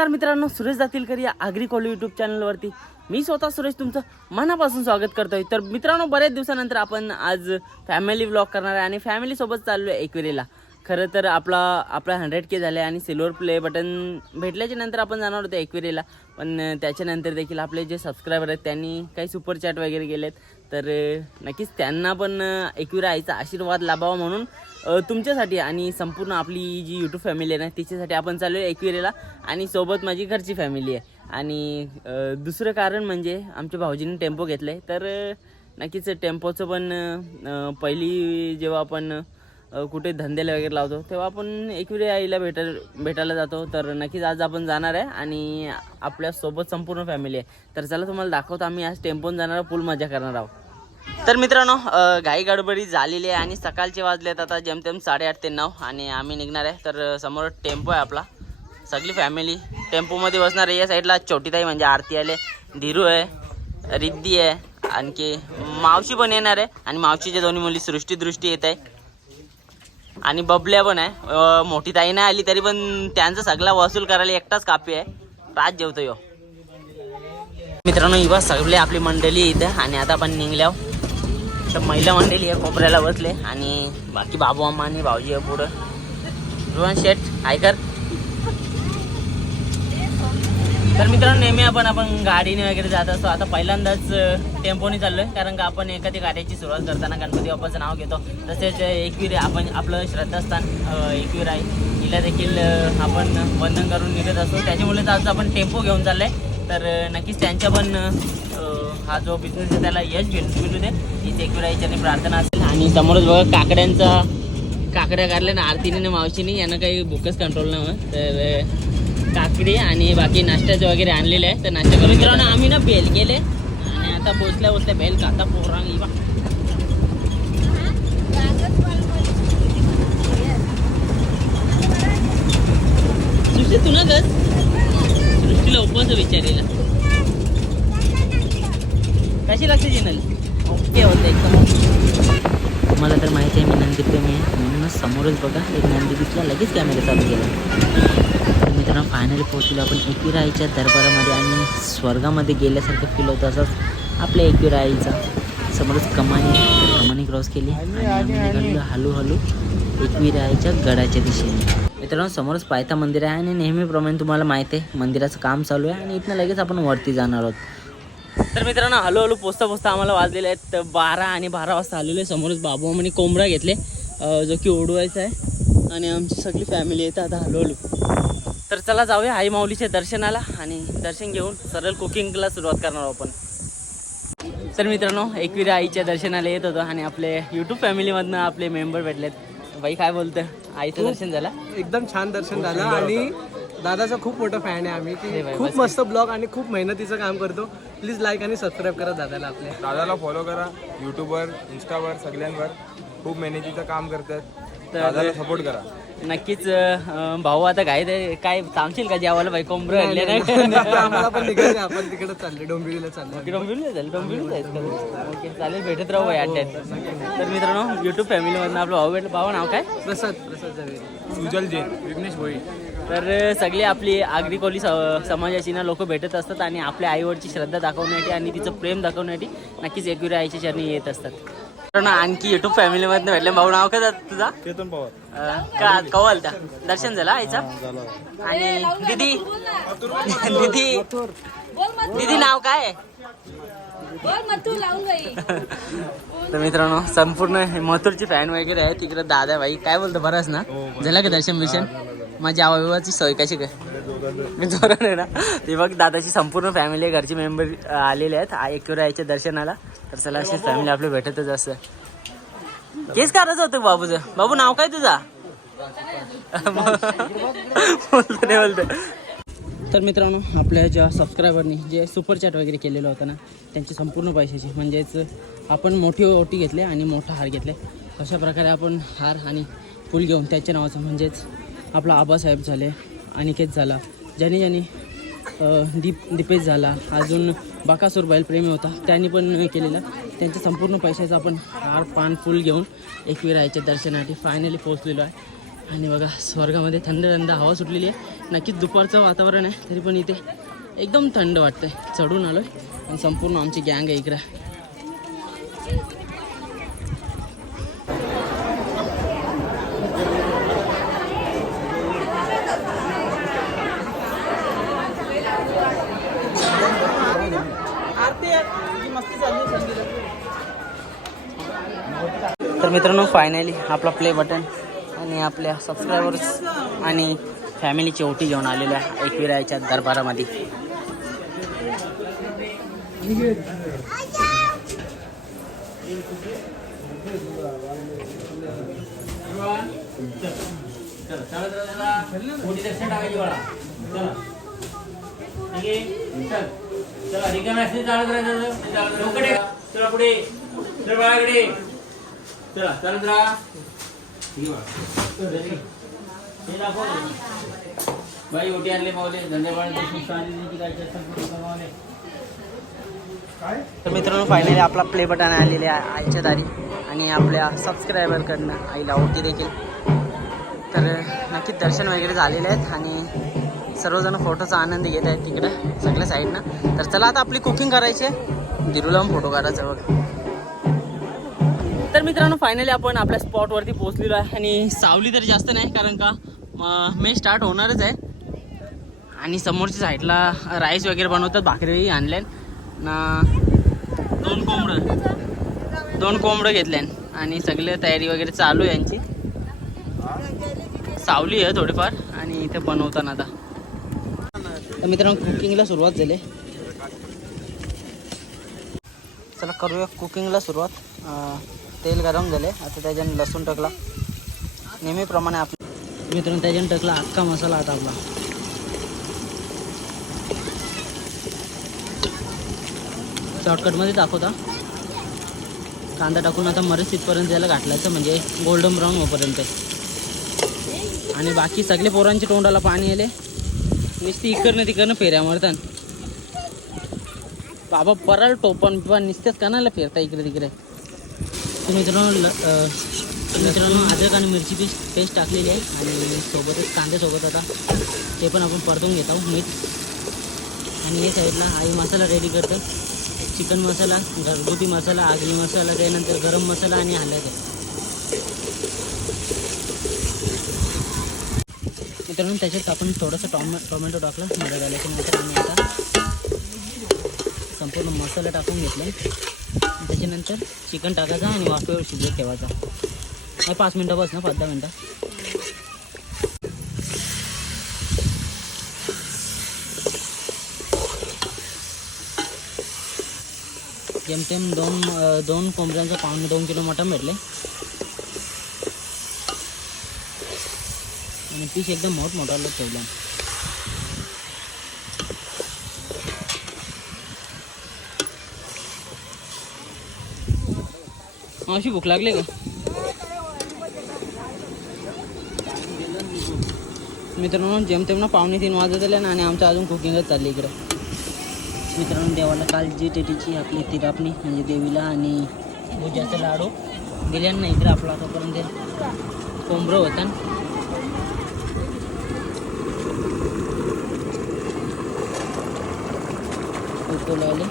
नमस्कार मित्रांनो सुरेश जातीलकर या आगरी कॉल यूट्यूब चॅनलवरती मी स्वतः सुरेश तुमचं मनापासून स्वागत करतोय. तर मित्रांनो बऱ्याच दिवसानंतर आपण आज फॅमिली ब्लॉग करणार आहे आणि फॅमिलीसोबत चाललो आहे एकविरीला. खरं तर आपला आपला हंड्रेड के झाले आणि सिल्वर प्ले बटन भेटल्याच्या नंतर आपण जाणार होतो एकविरीला. पण त्याच्यानंतर देखील आपले जे सबस्क्रायबर आहेत त्यांनी काही सुपर चॅट वगैरे केलेत. तर नक्कीच त्यांना पण एकविरा आईचा आशीर्वाद लाभावा म्हणून तुमच्यासाठी आणि संपूर्ण आपली जी यूट्यूब फॅमिली आहे ना तिच्यासाठी आपण चालू आहे एकविरेला आणि सोबत माझी घरची फॅमिली आहे. आणि दुसरं कारण म्हणजे आमच्या भाऊजीने टेम्पो घेतला आहे तर नक्कीच टेम्पोचं पण पहिली जेव्हा आपण कुठे धंद्याला वगैरे लावतो. तेव्हा आपण एकविरे आईला भेटा भेटायला जातो. तर नक्कीच आज आपण जाणार आहे आणि आपल्यासोबत संपूर्ण फॅमिली आहे. तर चला तुम्हाला दाखवतो आम्ही आज टेम्पोन जाणार आहोत फुल मजा करणार आहोत. तर मित्रांनो घाई गडबडी झालेली आहे आणि सकाळचे वाजलेत आता जेमतेम साडेआठ ते नऊ आणि आम्ही निघणार आहे. तर समोर टेम्पो आहे आपला. सगळी फॅमिली टेम्पोमध्ये बसणार आहे. या साईडला छोटीताई म्हणजे आरती आले धीरू आहे रिद्धी आहे आणखी मावशी पण येणार आहे. आणि मावशीच्या दोन्ही मुली सृष्टी दृष्टी येत आहे. आणि बबल्या पण आहे. मोठी ताई नाही आली तरी पण त्यांचा सगळा वसूल करायला एकटाच कापी आहे. रात जेवतो यो. मित्रांनो इवा सगळे आपली मंडळी आहे इथं आणि आता आपण निघल्या तर महिला मंडळी आहे कोपऱ्याला बसले आणि बाकी बाबू अम्मा आणि भाऊजी आहे पुढं. रोहन शेठ आयकर. तर मित्रांनो नेहमी आपण आपण गाडीने वगैरे जात असतो. आता पहिल्यांदाच टेम्पोने चाललोय कारण का आपण एखादी गाड्याची सुरुवात करताना गणपती बाप्पाचं नाव घेतो. तसेच एकवीर आपण आपलं श्रद्धास्थान एकवीर आहे. हिला देखील आपण वंदन करून निघत असतो. त्याच्यामुळेच आज आपण टेम्पो घेऊन चाललोय. तर नक्कीच त्यांच्या पण हा जो बिझनेस आहे त्याला यश मिळू दे. हीच एकवीर आईच्याने प्रार्थना असेल. आणि समोरच बघा काकड्यांचा काकड्या काढल्या ना आरतीने आणि मावशीने. यांना काही भूकच कंट्रोल नाही तर काकडी आणि बाकी नाश्त्याचे वगैरे आणलेले आहे तर नाश्ता करून मित्रांनो आम्ही ना बेल केले. आणि आता पोचल्या पोचल्या बेल खाता पोरांग इवा सृष्टी तू ना गस सृष्टीला उपवास विचारेला. कशी लागते चॅनल ओके होतं एकदम. मला तर माहिती आहे मी नंदी प्रेमी आहे. म्हणूनच समोरच बघा एक नंदी दिसला लगेच कॅमेरा चालू केला. मित्रांनो फायनली पोहोचलो आपण एकविरा आईच्या दरबारामध्ये आणि स्वर्गामध्ये गेल्यासारखं फील होतं असंच आपल्या एकविरा आईचा समोरच कमानी कमानी क्रॉस केली आणि आम्ही निघालो हळूहळू एकविरा आईच्या गडाच्या दिशेने. मित्रांनो समोरच पायथा मंदिर आहे आणि नेहमीप्रमाणे तुम्हाला माहिती आहे मंदिराचं काम चालू आहे आणि इथनं लगेच आपण वरती जाणार आहोत. तर मित्रांनो हळूहळू पोचता पोचता आम्हाला वाजलेले आहेत बारा आणि बारा वाजता आलेलो आहे. समोरच बाबू आणि कोंबडा घेतले जो की ओढवायचा आहे. आणि आमची सगळी फॅमिली येतं आता हळूहळू. तर चला जाऊया आई माऊलीच्या दर्शनाला आणि दर्शन घेऊन सरळ कुकिंगला सुरुवात करणार आहोत आपण. तर मित्रांनो एकविरा आईच्या दर्शनाला येत होतो आणि आपले यूट्यूब फॅमिलीमधनं आपले मेंबर भेटलेत. बाई काय बोलतं आईचं दर्शन झालं? एकदम छान दर्शन झालं आणि दादाचा खूप मोठा फॅन आहे आम्ही की खूप. मस्त. ब्लॉग आणि खूप मेहनतीचं काम करतो. प्लीज लाईक आणि सबस्क्राईब करा दादाला आपल्या दादाला फॉलो करा यूट्यूबवर इंस्टावर सगळ्यांवर. खूप मेहनतीचं काम करतात. तर- दादाला सपोर्ट करा. नक्कीच अं, भाऊ आता काय ते काय थांबशील का जेवायला बाई? नाही आता आम्हाला पण निघायचं आपण तिकडे चालले डोंबिवलीला चाललो डोंबिवलीला जाईल डोंबिवलीला जायचं का? ओके चालेल भेटत राहू या अड्ड्यात. तर मित्रांनो युट्यूब फॅमिलीमधनं आपलं भाऊ भेटलं. भाऊ नाव काय? प्रसाद प्रसाद जावेरी. सुजल जैन विघ्नेश भोई. तर सगळी आपली आगरी कोली स- समाजाची ना लोक भेटत असतात आणि आपल्या आईवरची श्रद्धा दाखवण्यासाठी आणि तिचं प्रेम दाखवण्यासाठी नक्कीच एकविरा आईच्या चरणी येत असतात. आणखी युट्यूब फॅमिलीमधनं भेटले. भाऊ नाव काय तुझा? केतन पवार. अं, का कवाल त्या? दर्शन झालं आईचा? आणि दीदी? दीदी? दीदी नाव काय? तर मित्रांनो संपूर्ण मथुरची फॅन वगैरे आहे तिकडे दादा भाई काय बोलतो बरंच ना? झालं का दर्शन बिशन माझ्या आवाजाची सोय कशी काय? मी जोरात आहे ना. ते बघ दादाची संपूर्ण फॅमिली आहे घरचे मेंबर आलेले आहेत. एकविरा यायच्या दर्शनाला. तर चला अशी फॅमिली आपली भेटतच असतं केस करायचं होतं बाबूचं? बाबू नाव काय तुझा? बोलतो नाही बोलतो तर मित्रांनो आपल्या ज्या सबस्क्रायबरनी जे सुपर चॅट वगैरे केलेलं होतं ना त्यांची संपूर्ण पैशाची म्हणजेच आपण मोठी ओटी घेतली आणि मोठा हार घेतले. अशा प्रकारे आपण हार आणि फुल घेऊन त्याच्या नावाचं म्हणजेच आपला आबासाहेब झाले. अनिकेत झाला. ज्याने ज्याने दीप दीपेश झाला. अजून बाकासूर बैल प्रेमी होता. त्यांनी पण केलेला. त्यांच्या संपूर्ण पैशाचं आपण हार पान फुल घेऊन एकवीर दर्शनासाठी फायनली पोहोचलेलो आहे. आणि बघा स्वर्गामध्ये थंड थंड हवा सुटलेली आहे. नक्कीच दुपारचं वातावरण आहे तरी पण इथे एकदम थंड वाटतं आहे चढून आलो आहे आणि संपूर्ण आमची गँग आहे इकडं. तर मित्रांनो फायनली आपला प्ले बटन आणि आपल्या सबस्क्रायबर्स आणि फॅमिलीची ओटी घेऊन आलेल्या एकविराच्या दरबारामध्ये. चला चला पुढे. चल हे. बाई ओटी आणले तर मित्रांनो फायनली आपला प्ले बटन आलेले आहे आईच्या दारी. आणि आपल्या सबस्क्रायबरकडनं आईला ओटी देखील. तर नक्कीच दर्शन वगैरे झालेले आहेत. आणि सर्वजण फोटोचा आनंद घेत आहेत तिकडं सगळ्या साईडनं तर चला आता आपली कुकिंग करायची आहे. दिरूला फोटो काढायचा बघ. तर मित्रांनो फायनली आपण आपल्या स्पॉटवरती पोहोचलेलो आहे आणि सावली तर जास्त नाही कारण का मे स्टार्ट होणारच आहे. आणि समोरच्या साईडला राईस वगैरे बनवतात भाकरीही आणल्यान. ना दोन कोंबडं. दोन कोंबडं घेतल्यान. आणि सगळे तयारी वगैरे चालू आहे यांची. सावली आहे थोडीफार आणि इथे बनवताना आता. तर मित्रांनो कुकिंगला सुरुवात झाली. चला करूया कुकिंगला सुरुवात. तेल गरम झाले. आता त्याच्याने लसूण टाकला. नेहमीप्रमाणे आप मित्रांनो त्याच्याने टाकला अख्खा मसाला आता आपला. शॉर्टकटमध्ये दाखवता. कांदा टाकून आता मरच तिथपर्यंत त्याला घाटलायचं म्हणजे गोल्डन ब्राऊन होईपर्यंत. आणि बाकी सगळे पोरांच्या तोंडाला पाणी आले. नुसती इकडनं तिकडनं फेऱ्या मारतात. बाबा परळ टोपण पण नुसतेच कानाला फिरता इकडे तिकडे. तर मित्रांनो ल- तर मित्रांनो अद्रक आणि मिरची पेस्ट पेस्ट टाकलेली आहे आणि सोबतच कांद्यासोबत आता. ते पण आपण परतून घेत आहोत मीठ. आणि या साईडला आई मसाला रेडी करतं. चिकन मसाला घरगुती मसाला आगरी मसाला त्यानंतर गरम मसाला आणि हळद मित्रांनो त्याच्यात आपण थोडंसं टॉमॅ टोमॅटो टाकलं. मध्ये झाल्याच्यानंतर आम्ही आता संपूर्ण मसाला टाकून घेतला आहे त्याच्यानंतर चिकन टाकायचं आणि वाफेवर शिजत ठेवायचा. नाही पाच मिनटं बस ना पाच दहा मिनटं. जेमतेम दोन दोन कोंबड्यांचं पाऊण दोन किलो मटण भेटले. आणि पीस एकदम मोठ ठेवलं अशी भूक लागली का? मित्रांनो जेमतेम ना पावणे तीन वाजत आले ना आणि आमचं अजून कुकिंगच चालली इकडे. मित्रांनो देवाला काल जी टेटीची आपली तिरापणी म्हणजे देवीला आणि भुजाचे लाडू दिल्या नाही इकडे आपला आतापर्यंत. कोंबरं होतं. उकळले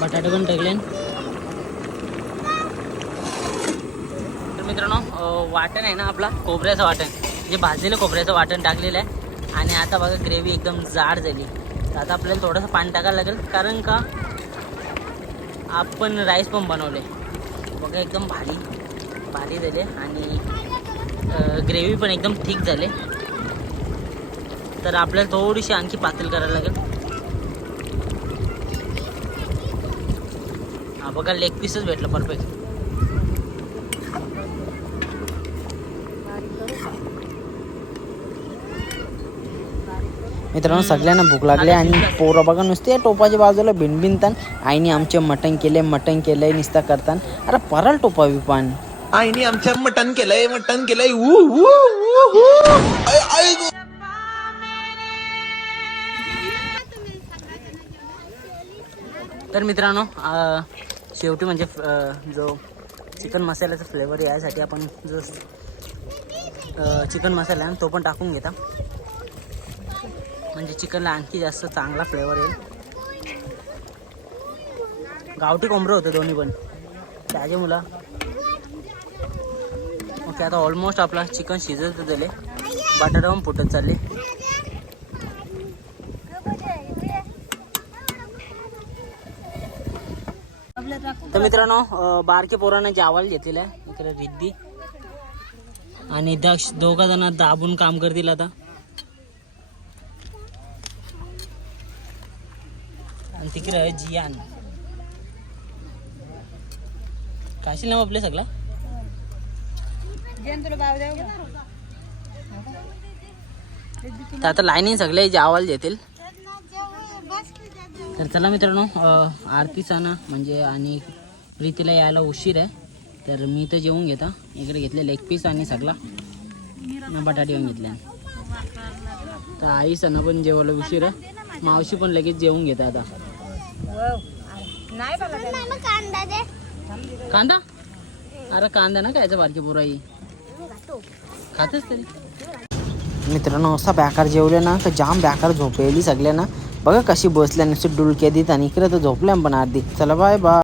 बटाटे पण टाकले मित्रांनो वाटण आहे ना आपला खोबऱ्याचं वाटण. जे भाजलेलं खोबऱ्याचं वाटण टाकलेलं आहे. आणि आता बघा ग्रेव्ही एकदम जाड झाली. तर आता आपल्याला थोडंसं पाणी टाकायला लागेल कारण का आपण राईस पण बनवले बघा एकदम भारी भारी झाले. आणि ग्रेव्ही पण एकदम ठीक झाले. तर आपल्याला थोडीशी आणखी पातळ करायला लागेल. हा बघा लेग पीसच भेटलं परफेक्ट मित्रांनो सगळ्यांना भूक लागली आणि पोरं बघा नुसते टोपाच्या बाजूला भिनभिनतान आईने आमचे मटण केले मटण केलंय निस्ता करतान. अरे परल टोपा विपान आईने आमच्या मटण केलंय मटण केलंय. तर मित्रांनो शेवटी म्हणजे जो चिकन मसाल्याचा फ्लेवर यासाठी आपण जो चिकन मसाला आहे तो पण टाकून घेता. म्हणजे चिकनला आणखी जास्त चांगला फ्लेवर येईल. गावठी कोंबडं होतं दोन्ही पण. त्याचे मुलं. ओके आता ऑलमोस्ट आपला चिकन शिजत दिले बटाटा पण फुटत चालले. तर मित्रांनो बारके पोरांना जेवायला घेतलेलं आहे इकडे रिद्धी आणि दक्ष दोघा जण दाबून काम करतील आता. आणि तिकडे आहे जियान. काशील ना आपले सगळं? तर आता लाईनी सगळे जेवायला देतील. तर चला मित्रांनो अं, आरतीचा ना म्हणजे आणि प्रीतीला यायला उशीर आहे. तर मी तर जेवून घेता. इकडे घेतले लेग पीस आणि सगळा. बटाटे पण घेतल्या तर आई सणा पण जेवायला उशीर आहे. मावशी पण लगेच जेवून घेता आता. कांदा अरे कांदा ना खायचा बारकी पोराई खातच तरी. मित्रांनो असा बॅकार जेवले ना तर जाम बॅकार झोपेली सगळ्यांना. बघा कशी बसल्या नुसती डुलक्या देत आणि इकडे तर झोपल्या पण अर्धी चला बाय बाय